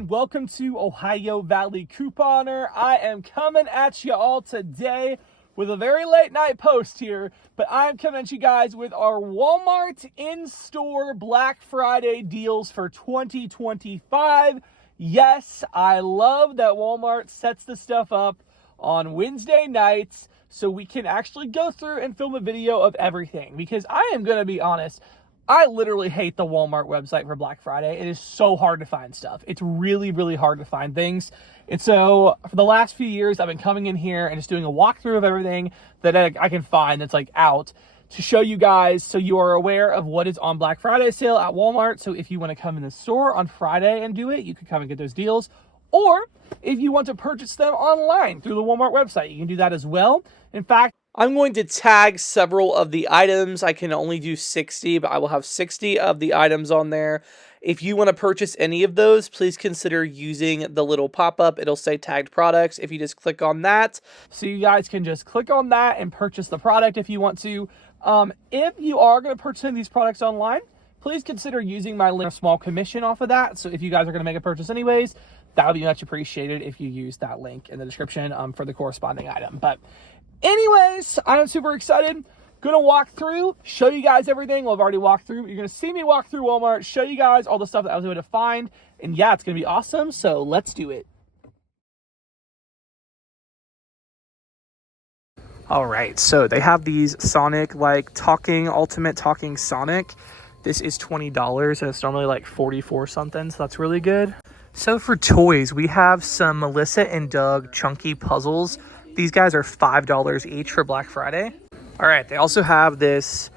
and welcome to Ohio Valley Couponer. I am coming at you all today with a very late night post here, but I'm coming at you guys with our Walmart in-store Black Friday deals for 2025. Yes, I love that Walmart sets this stuff up on Wednesday nights so we can actually go through and film a video of everything, because I am going to be honest, I literally hate the Walmart website for Black Friday. It is so hard to find stuff. It's really, really hard to find things. And so for the last few years, I've been coming in here and just doing a walkthrough of everything that I can find that's like out to show you guys so you are aware of what is on Black Friday sale at Walmart. So if you want to come in the store on Friday and do it, you can come and get those deals. Or if you want to purchase them online through the Walmart website, you can do that as well. In fact, I'm going to tag several of the items. I can only do 60, but I will have 60 of the items on there. If you want to purchase any of those, please consider using the little pop-up. It'll say tagged products. If you just click on that, so you guys can just click on that and purchase the product if you want to. If you are going to purchase any of these products online, please consider using my link, a small commission off of that. So if you guys are going to make a purchase anyways, that would be much appreciated if you use that link in the description for the corresponding item. But anyways, I'm super excited. Gonna walk through, show you guys everything. Well, I've already walked through. You're gonna see me walk through Walmart, show you guys all the stuff that I was able to find. And yeah, it's gonna be awesome. So let's do it. All right, so they have these Sonic, like ultimate talking Sonic. This is $20 and it's normally like 44 something. So that's really good. So for toys, we have some Melissa and Doug chunky puzzles. These guys are $5 each for Black Friday. All right, they also have this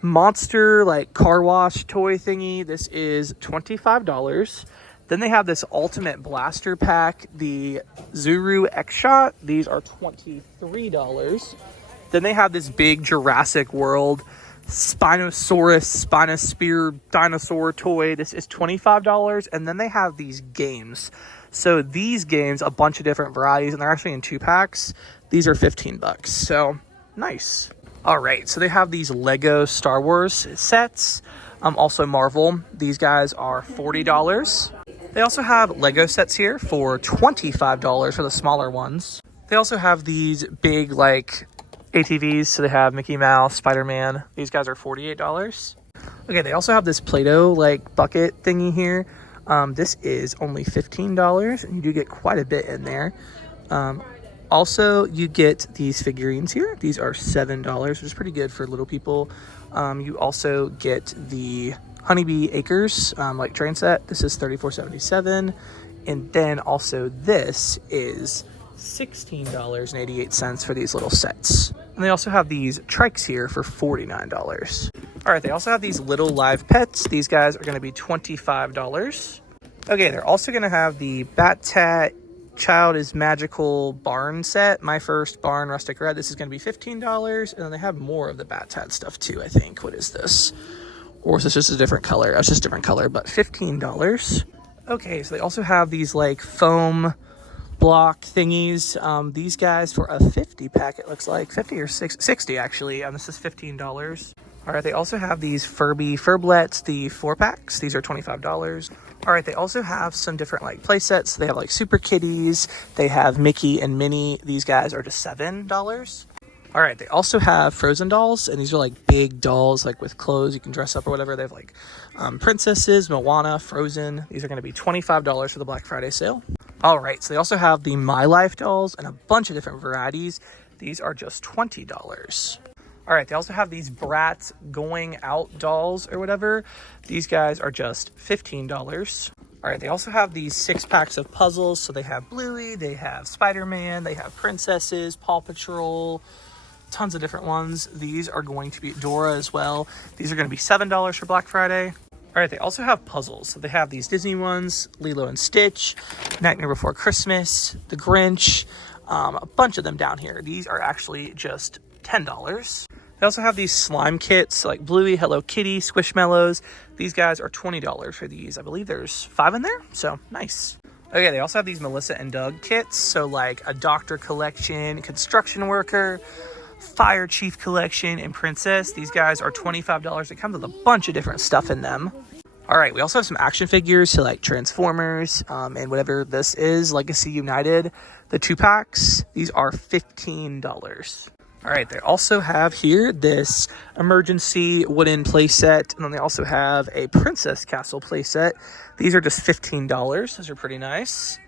monster like car wash toy thingy. This is $25. Then they have this ultimate blaster pack, the Zuru X-Shot. These are $23. Then they have this big Jurassic World Spinosaurus dinosaur toy. This is $25. And then they have these games. So these games, a bunch of different varieties, and they're actually in 2-packs. These are $15. So nice. All right, so they have these Lego Star Wars sets. Also Marvel. These guys are $40. They also have Lego sets here for $25 for the smaller ones. They also have these big like ATVs. So they have Mickey Mouse, Spider-Man. These guys are $48. Okay, they also have this Play-Doh like bucket thingy here. This is only $15, and you do get quite a bit in there. Also, you get these figurines here. These are $7, which is pretty good for little people. You also get the Honeybee Acres like train set. This is $34.77. And then also this is $16.88 for these little sets. And they also have these trikes here for $49. All right, they also have these little live pets. These guys are going to be $25. Okay, they're also going to have the Bat Tat Child is Magical Barn set. My First Barn Rustic Red. This is going to be $15. And then they have more of the Bat Tat stuff too, I think. What is this? Or is this just a different color? It's just a different color, but $15. Okay, so they also have these like foam block thingies. These guys for a 50 pack, it looks like 50 or 60 actually. This is $15. All right, they also have these Furby Furblets, the 4-packs. These are $25. All right, they also have some different like play sets. They have like Super Kitties. They have Mickey and Minnie. These guys are just $7. All right, they also have Frozen dolls, and these are like big dolls, like with clothes you can dress up or whatever. They have like princesses, Moana, Frozen. These are going to be $25 for the Black Friday sale. All right, so they also have the My Life dolls and a bunch of different varieties. These are just $20. All right, they also have these Bratz Going Out dolls or whatever. These guys are just $15. All right, they also have these 6-packs of puzzles. So they have Bluey, they have Spider-Man, they have princesses, Paw Patrol, tons of different ones. These are going to be Dora as well. These are going to be $7 for Black Friday. All right, they also have puzzles. So they have these Disney ones, Lilo and Stitch, Nightmare Before Christmas, The Grinch, a bunch of them down here. These are actually just $10. They also have these slime kits like Bluey, Hello Kitty, Squishmallows. These guys are $20 for these. I believe there's 5 in there, so nice. Okay, they also have these Melissa and Doug kits. So like a Doctor Collection, Construction Worker, Fire Chief Collection, and Princess. These guys are $25. It comes with a bunch of different stuff in them. All right, we also have some action figures, so like Transformers and whatever this is, Legacy United, the 2-packs. These are $15. All right, they also have here this emergency wooden playset, and then they also have a Princess Castle playset. These are just $15. Those are pretty nice.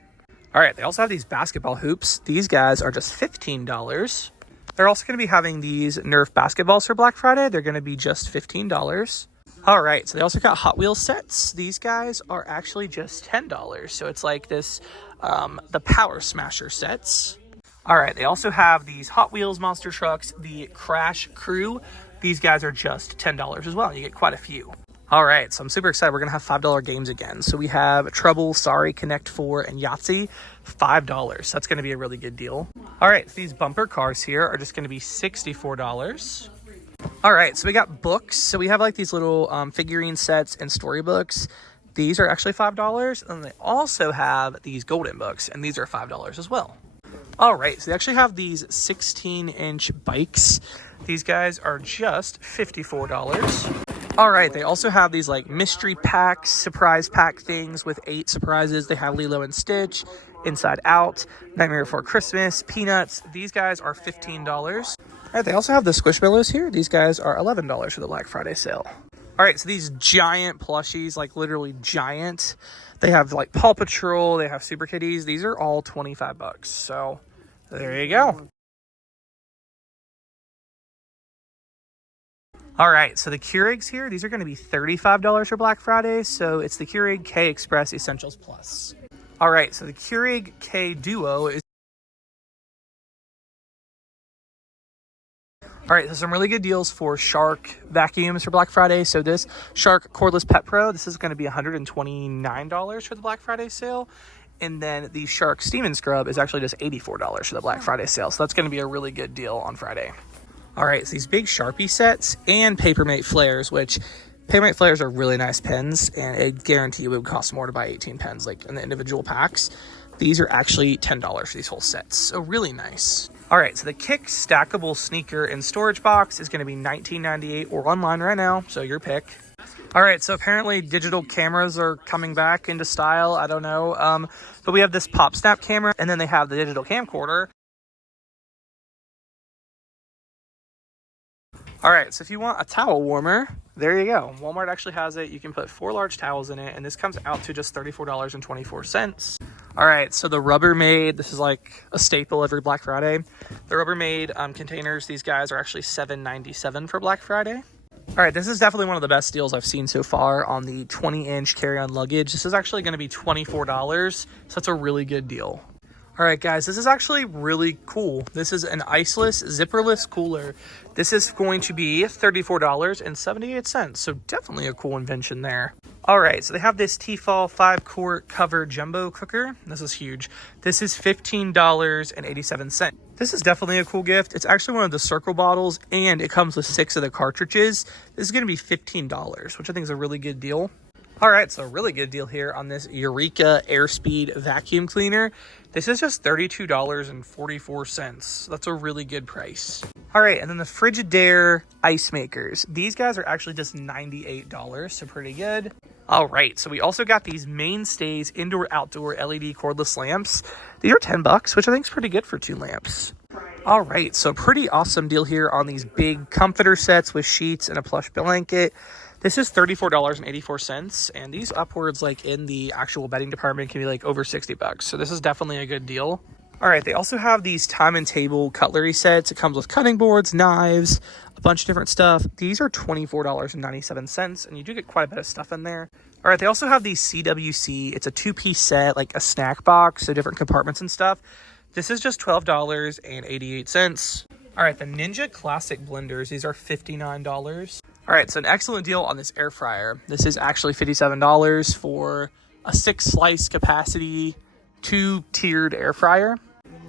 All right, they also have these basketball hoops. These guys are just $15. They're also going to be having these Nerf basketballs for Black Friday. They're going to be just $15. All right, so they also got Hot Wheels sets. These guys are actually just $10. So it's like this, the Power Smasher sets. All right, they also have these Hot Wheels monster trucks, the Crash Crew. These guys are just $10 as well. You get quite a few. All right, so I'm super excited. We're going to have $5 games again. So we have Trouble, Sorry, Connect 4, and Yahtzee, $5. That's going to be a really good deal. All right, so these bumper cars here are just going to be $64. All right, so we got books. So we have like these little figurine sets and storybooks. These are actually $5. And they also have these golden books, and these are $5 as well. All right, so they actually have these 16-inch bikes. These guys are just $54. All right, they also have these like mystery packs, surprise pack things with 8 surprises. They have Lilo and Stitch, Inside Out, Nightmare Before Christmas, Peanuts. These guys are $15. All right, they also have the Squishmallows here. These guys are $11 for the Black Friday sale. All right, so these giant plushies, like literally giant. They have like Paw Patrol, they have Super Kitties. These are all $25. So there you go. All right, so the Keurigs here, these are going to be $35 for Black Friday. So it's the Keurig K Express Essentials Plus. All right, so the Keurig K Duo is... All right, so some really good deals for Shark vacuums for Black Friday. So this Shark Cordless Pet Pro, this is going to be $129 for the Black Friday sale. And then the Shark Steam and Scrub is actually just $84 for the Black Friday sale. So that's going to be a really good deal on Friday. All right, so these big Sharpie sets and Papermate flares, which Papermate flares are really nice pens, and I guarantee you it would cost more to buy 18 pens like in the individual packs. These are actually $10 for these whole sets, so really nice. All right, so the Kick stackable sneaker and storage box is going to be $19.98 or online right now, so your pick. All right, so apparently digital cameras are coming back into style. I don't know, but we have this Pop Snap camera, and then they have the digital camcorder. All right, so if you want a towel warmer, there you go. Walmart actually has it. You can put 4 large towels in it, and this comes out to just $34.24. All right, so the Rubbermaid, this is like a staple every Black Friday. The Rubbermaid containers, these guys are actually $7.97 for Black Friday. All right, this is definitely one of the best deals I've seen so far on the 20-inch carry-on luggage. This is actually going to be $24, so that's a really good deal. All right, guys, this is actually really cool. This is an iceless, zipperless cooler. This is going to be $34.78, so definitely a cool invention there. All right, so they have this Tefal 5-quart cover jumbo cooker. This is huge. This is $15.87. This is definitely a cool gift. It's actually one of the Circle bottles, and it comes with 6 of the cartridges. This is going to be $15, which I think is a really good deal. All right, so a really good deal here on this Eureka Airspeed vacuum cleaner. This is just $32.44. That's a really good price. All right, and then the Frigidaire ice makers. These guys are actually just $98, so pretty good. All right, so we also got these Mainstays indoor-outdoor LED cordless lamps. These are $10, which I think is pretty good for 2 lamps. All right, so pretty awesome deal here on these big comforter sets with sheets and a plush blanket. This is $34.84, and these upwards, like in the actual bedding department, can be like over $60. So this is definitely a good deal. All right, they also have these time and table cutlery sets. It comes with cutting boards, knives, a bunch of different stuff. These are $24.97, and you do get quite a bit of stuff in there. All right, they also have these CWC. It's a 2-piece set, like a snack box, so different compartments and stuff. This is just $12.88. All right, the Ninja Classic blenders. These are $59. All right, so an excellent deal on this air fryer. This is actually $57 for a 6-slice capacity, 2-tiered air fryer.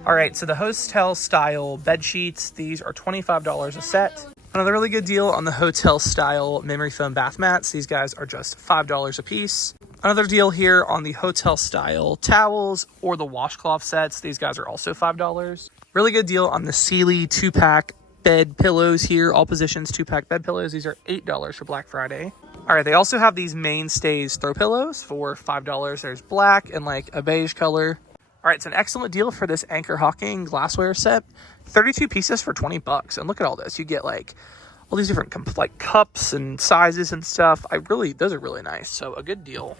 All right, so the hotel style bed sheets, these are $25 a set. Another really good deal on the hotel style memory foam bath mats. These guys are just $5 a piece. Another deal here on the hotel style towels or the washcloth sets. These guys are also $5. Really good deal on the Sealy 2-pack bed pillows here. All positions 2-pack bed pillows. These are $8 for Black Friday. All right, they also have these Mainstays throw pillows for $5. There's black and like a beige color. All right, it's an excellent deal for this Anchor Hawking glassware set. 32 pieces for 20 bucks. And look at all this. You get like all these different like cups and sizes and stuff. Those are really nice. So a good deal.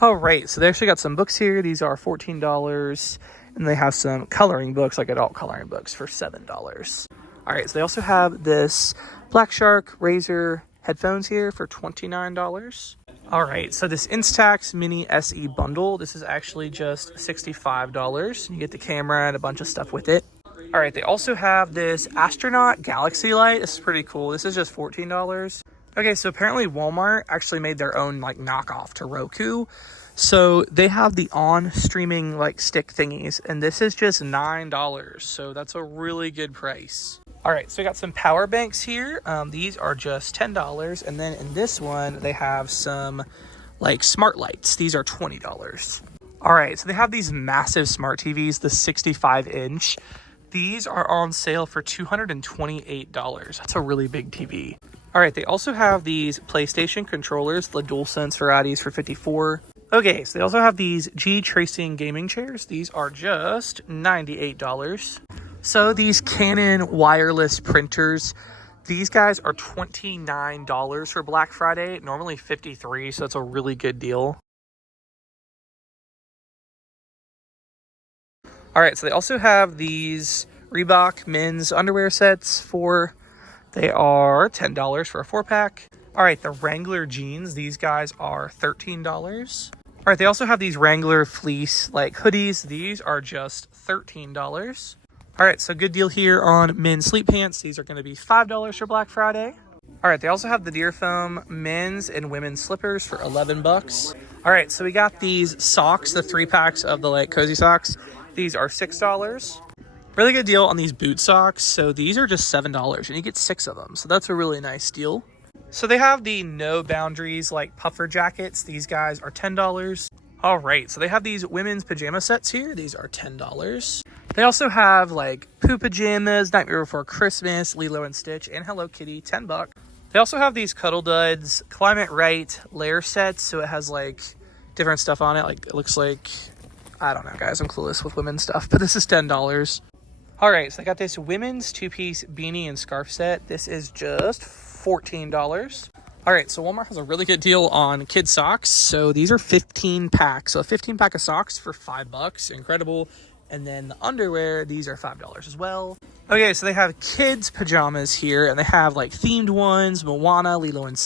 All right, so they actually got some books here. These are $14. And they have some coloring books, like adult coloring books, for $7. All right, so they also have this Black Shark Razor headphones here for $29. All right, so this Instax Mini SE bundle, this is actually just $65. You get the camera and a bunch of stuff with it. All right, they also have this Astronaut Galaxy Light. This is pretty cool. This is just $14. Okay, so apparently Walmart actually made their own like knockoff to Roku. So they have the on streaming like stick thingies, and this is just $9. So that's a really good price. All right, so we got some power banks here. These are just $10. And then in this one, they have some like smart lights. These are $20. All right, so they have these massive smart TVs, the 65-inch. These are on sale for $228. That's a really big TV. All right, they also have these PlayStation controllers, the DualSense varieties, for $54. Okay, so they also have these G-Tracing gaming chairs. These are just $98. So these Canon wireless printers, these guys are $29 for Black Friday, normally $53, so that's a really good deal. All right, so they also have these Reebok men's underwear sets they are $10 for a 4-pack. All right, the Wrangler jeans, these guys are $13. All right, they also have these Wrangler fleece like hoodies. These are just $13. All right, so good deal here on men's sleep pants. These are going to be $5 for Black Friday. All right, they also have the Deer Foam men's and women's slippers for $11. All right, so we got these socks, the 3-packs of the like cozy socks. These are $6. Really good deal on these boot socks. So these are just $7 and you get 6 of them. So that's a really nice deal. So they have the No Boundaries like puffer jackets. These guys are $10. All right, so they have these women's pajama sets here. These are $10. They also have like Poo Pajamas, Nightmare Before Christmas, Lilo and Stitch, and Hello Kitty, $10. They also have these Cuddle Duds Climate Right layer sets. So it has like different stuff on it. Like it looks like, I don't know, guys, I'm clueless with women's stuff, but this is $10. All right, so I got this women's 2-piece beanie and scarf set. This is just $14. All right, so Walmart has a really good deal on kid socks. So these are 15 packs. So a 15 pack of socks for $5. Incredible. And then the underwear, these are $5 as well. Okay, so they have kids pajamas here, and they have like themed ones, Moana, Lilo and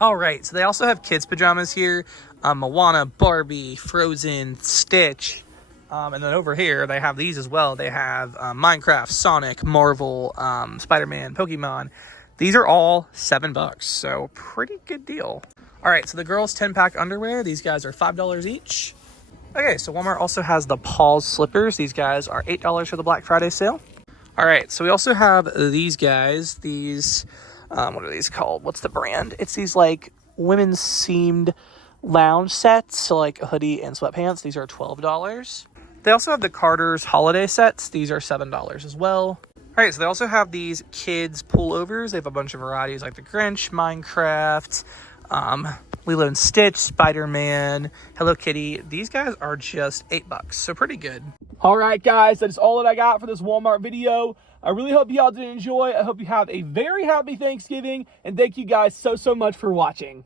All right, so they also have kids pajamas here. Moana, Barbie, Frozen, Stitch. And then over here, they have these as well. They have Minecraft, Sonic, Marvel, Spider-Man, Pokemon. These are all $7, so pretty good deal. All right, so the girls' 10-pack underwear, these guys are $5 each. Okay, so Walmart also has the Paws slippers. These guys are $8 for the Black Friday sale. All right, so we also have these guys. These, what are these called? What's the brand? It's these like women's themed lounge sets, so like a hoodie and sweatpants. These are $12. They also have the Carter's holiday sets. These are $7 as well. All right, so they also have these kids pullovers. They have a bunch of varieties like the Grinch, Minecraft, Lilo and Stitch, Spider-Man, Hello Kitty. These guys are just $8, so pretty good. All right, guys, that is all that I got for this Walmart video. I really hope you all did enjoy. I hope you have a very happy Thanksgiving, and thank you guys so much for watching.